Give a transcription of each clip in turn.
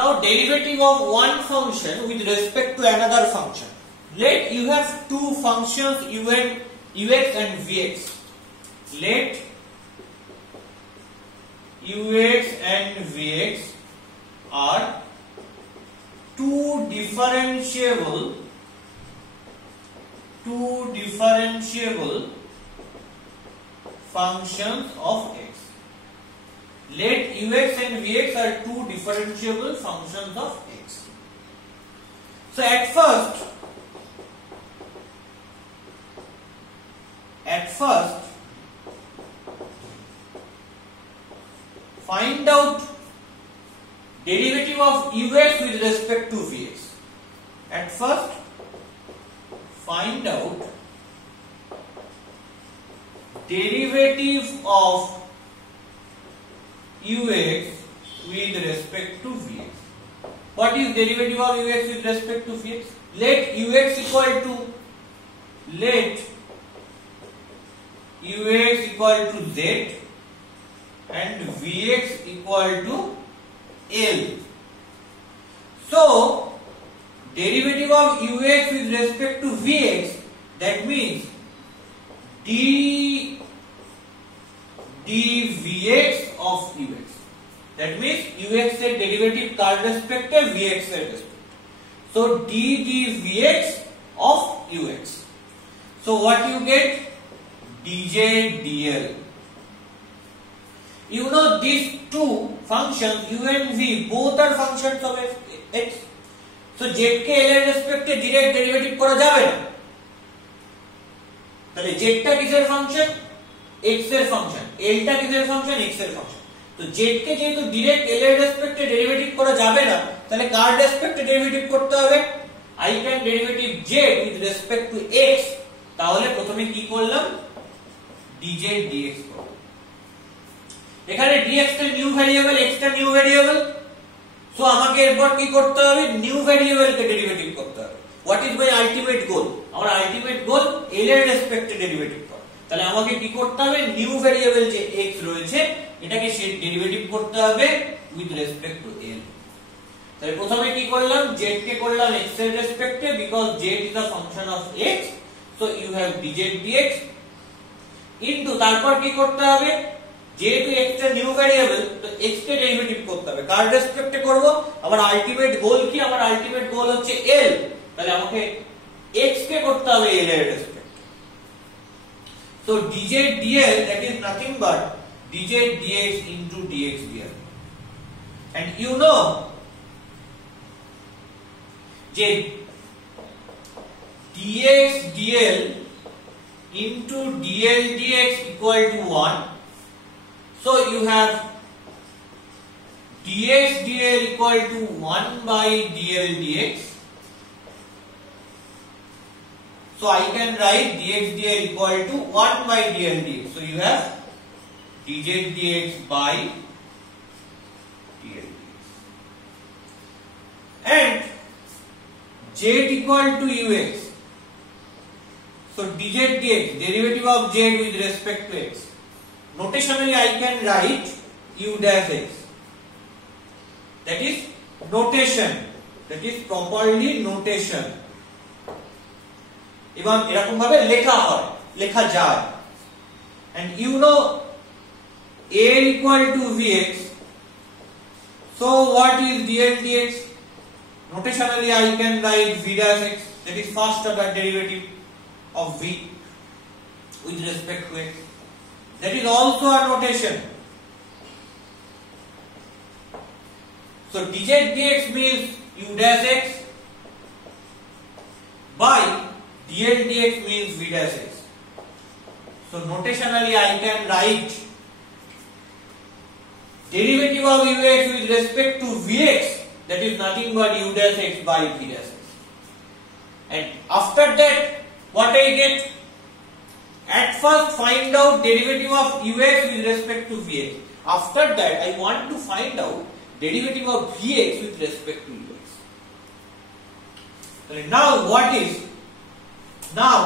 Now derivative of one function with respect to another function. Let you have two functions ux and vx. Let ux and vx are two differentiable functions of x. Let ux and vx are two differentiable functions of x. So at first find out derivative of ux with respect to vx. At first find out derivative of ux with respect to vx. What is derivative of ux with respect to vx? Let ux equal to z and vx equal to l. So derivative of ux with respect to vx, that means dvx of ux. That means ux এর derivative কার রেসপেক্টে vx এর রেসপেক্টে. So dvx of ux. So what you get? dj dl. You know these two functions u and v both are functions of x. So z কে l এর রেসপেক্টে direct derivative করা যাবে না. তাহলে z টা কিসের ফাংশন? x এর ফাংশন. l টা কিসের ফাংশন? x এর ফাংশন. তো z কে যেহেতু ডাইরেক্ট l এর রেসপেক্টে ডেরিভেটিভ করা যাবে না, তাহলে কার রেসপেক্টে ডেরিভেটিভ করতে হবে? I can derivative z with respect to x. তাহলে প্রথমে কি করলাম? dz dx করলাম. এখানে dx টা নিউ ভেরিয়েবল, x টা নিউ ভেরিয়েবল. সো আমাকে এরপর কি করতে হবে? নিউ ভেরিয়েবল কে ডেরিভেটিভ করতে হবে. What is my ultimate goal? আমার আলটিমেট গোল l এর রেসপেক্টে ডেরিভেটিভ করা. তাহলে আমাকে কি করতে হবে? নিউ ভেরিয়েবল যে x রয়েছে এটাকে সে ডেরিভেটিভ করতে হবে উইথ রেসপেক্ট টু l. তাহলে প্রথমে কি করলাম? z কে করলাম x এর রেসপেক্টে, because z is a function of x. So you have dz dx into, তারপর কি করতে হবে? যেহেতু x টা নিউ ভেরিয়েবল, তো x কে ডেরিভেটিভ করতে হবে. কার রেসপেক্টে করব? আমার আলটিমেট গোল কি? আমার আলটিমেট গোল হচ্ছে l. তাহলে আমাকে x কে করতে হবে l এর রেসপেক্টে. So dz dl, that is nothing but dz dx into dx dl. And you know যে dx dl into dl dx equal to 1. So you have dx dl equal to 1 by dl dx. So I can write dx dl equal to 1 by dl dx. So you have dz dx by dl dx. And z equal to ux. So dz dx, derivative of z with respect to x. Notationally I can write u dash x. That is notation. That is properly notation. এবং এরকম ভাবে লেখা যায়. And you know l equal to vx. So what is dl dx? Notationally I can write v dash x. That is first order derivative of v with respect to x. That is also a notation. So dz dx means u dash x by dl dx means v dash x. So notationally I can write derivative of ux with respect to vx, that is nothing but u dash x by v dash x. And after that what I get? At first find out derivative of ux with respect to vx. After that I want to find out derivative of vx with respect to ux. Now what is? Now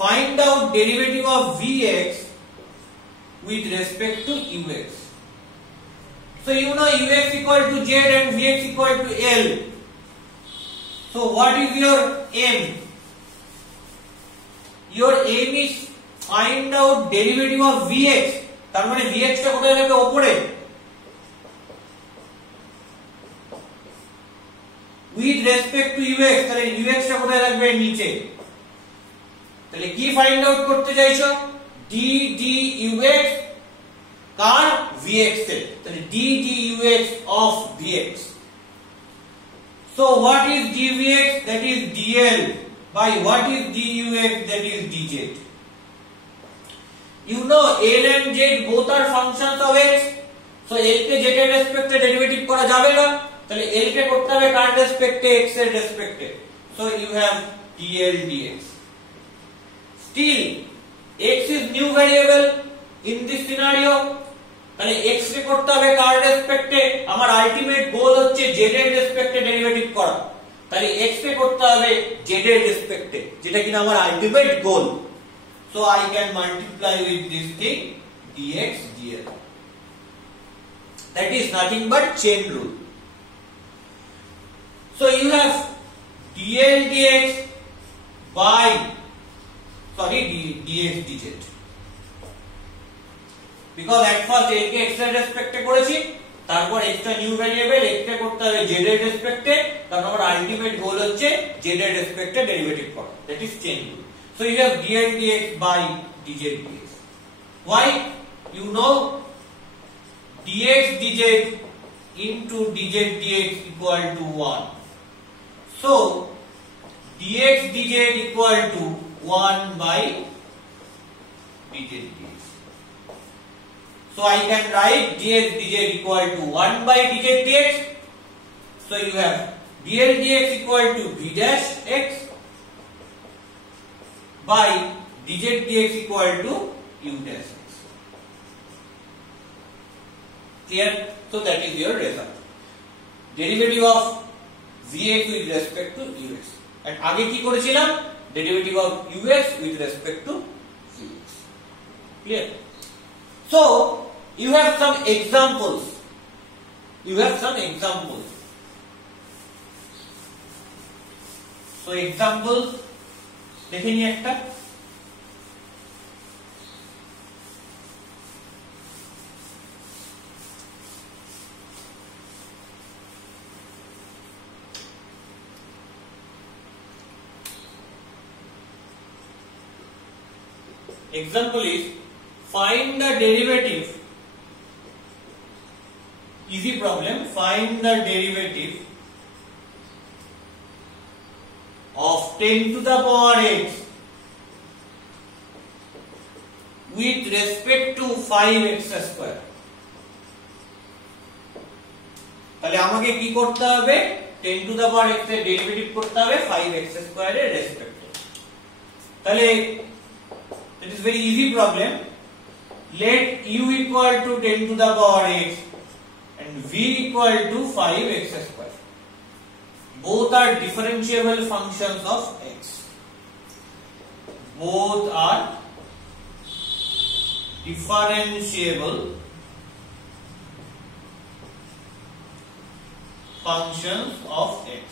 find out derivative of vx with respect to ux. So you know ux equal to z and vx equal to L. So what is your aim? Your aim is find out derivative of vx. তার মানে vx টা কোথায় থাকবে? উপরে। With respect to ux, তাহলে ux টা কোথায় থাকবে? নিচে। তাহলে কি ফাইন্ড আউট করতে চাইছো? d dux কার? vx এর। তাহলে d dux of vx. So what is dvx? That is dl by what is dux? That is dz. You know L and Z both are functions of x. So L কে z এর রেসপেক্টে ডেরিভেটিভ করা যাবে না, তাহলে L কে করতে হবে কার রেসপেক্টে? x এর রেসপেক্টে। So you have dl dx. Still x is new variable in this scenario. তাহলে x কে করতে হবে কার রেসপেক্টে? আমার আলটিমেট গোল হচ্ছে z এর রেসপেক্টে ডেরিভেটিভ করা। তাহলে x কে করতে হবে z এর রেসপেক্টে, যেটা কিনা আমার ultimate goal. So I can multiply with this thing dx dl. That is nothing but chain rule. So you have dl dx by dx dz. Because at first L কে x এর রেসপেক্টে করেছি, তারপর x টা নিউ ভ্যারিয়েবল, x কে করতে হবে z এর রেসপেক্টে, কারণ আমার আলটিমেট গোল হচ্ছে z এর রেসপেক্টে ডেরিভেটিভ করা। That is chain rule. So you have dl dx by dz dx. Why? You know dx dz into dz dx equal to 1. So dx dz equal to 1 by dz dx. So I can write dx dz equal to 1 by dz dx. So you have dl dx equal to v dash x by dz dx equal to u dash x. Clear? So that is your result. Derivative of vx with respect to ux. And আগে কি করেছিলাম? Derivative of ux with respect to vx. Clear? So you have some examples. So examples দেখে নিই একটা। Example is find the derivative. Easy problem. Find the derivative of 10 to the power x with respect to 5x square. তাহলে আমাকে কি করতে হবে? 10 to the power x এর ডেরিভেটিভ করতে হবে 5x square এর রেসপেক্টে। তাহলে it is very easy problem. Let u equal to 10 to the power x and v equal to 5x square. Both are differentiable functions of x. Both are differentiable functions of x.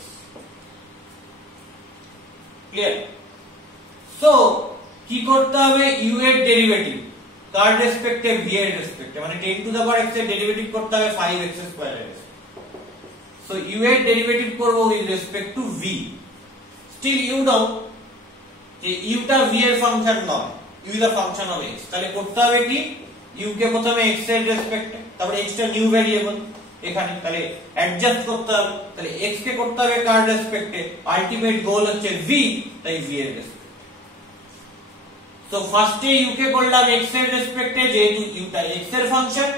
Clear? So কি করতে হবে? u এর ডেরিভেটিভ কার রেসপেক্টে? v এর রেসপেক্টে, মানে 10 to the পাওয়ার x এর ডেরিভেটিভ করতে হবে 5x স্কয়ার এর। So u এর ডেরিভেটিভ করব with respect to v. Still you know যে u টা v এর ফাংশন নয়, u is a function of x. তাহলে করতে হবে কি? u কে প্রথমে x এর রেসপেক্টে, তারপরে x টা নিউ ভ্যারিয়েবল এখানে, তাহলে অ্যাডজাস্ট করতে হবে। তাহলে x কে করতে হবে কার রেসপেক্টে? আলটিমেট গোল হচ্ছে v, তাই v এর রেসপেক্টে। So ফার্স্টে u কে করলাম x এর রেসপেক্টে, যেহেতু u টা x এর ফাংশন,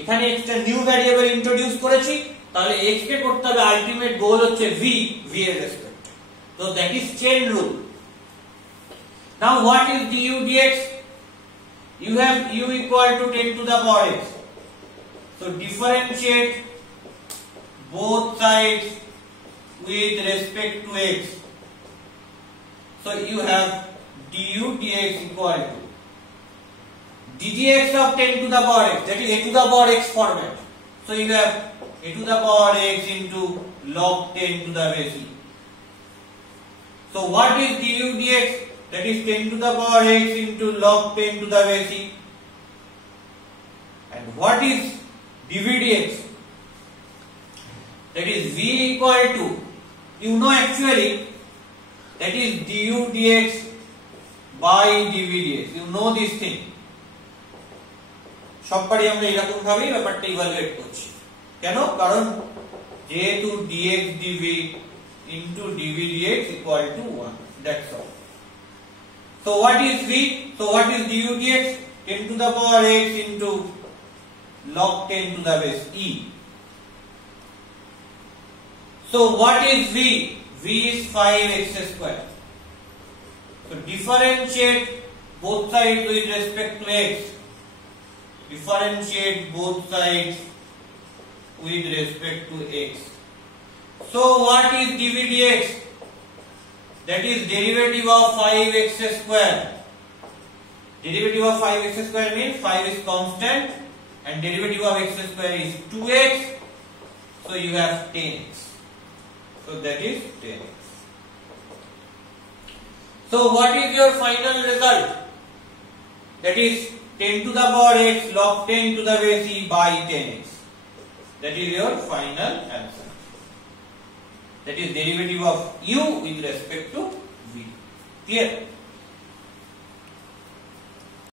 এখানে x টা নিউ ভ্যারিয়েবল ইন্ট্রোডিউস করেছি, তাহলে x কে করতে হবে আলটিমেট গোল হচ্ছে v এর রেসপেক্টে। So that is chain rule. Now what is du dx? You have u equal to 10 to the power x. So differentiate both sides with respect to x. So you have du dx equal to ddx of 10 to the power x, that is a to the power x format. So So you have a to the power x into log 10 to the base e. So what is du dx? That is 10 to the power x into log 10 to the base e. And what is dv dx? That is v equal to, you know actually, that is du dx by dv dx. You know this thing. সববারই আমরা এরকম ভাবেই ব্যাপারটা ইভালুয়েট করছি। কেন? কারণ যেহেতু dx dv into dv dx equal to 1. That's all. So what is v? So what is du dx? 10 to the power x into log 10 to the base e. So what is v? V is 5x square. So differentiate both sides with respect to x. Differentiate both sides with respect to x. So what is dv dx? That is derivative of 5x square. Derivative of 5x square means 5 is constant and derivative of x square is 2x. So you have 10x. So that is 10x. So what is your final result? That is 10 to the power x log 10 to the base e by 10x. That is your final answer. That is derivative of u with respect to v. Clear?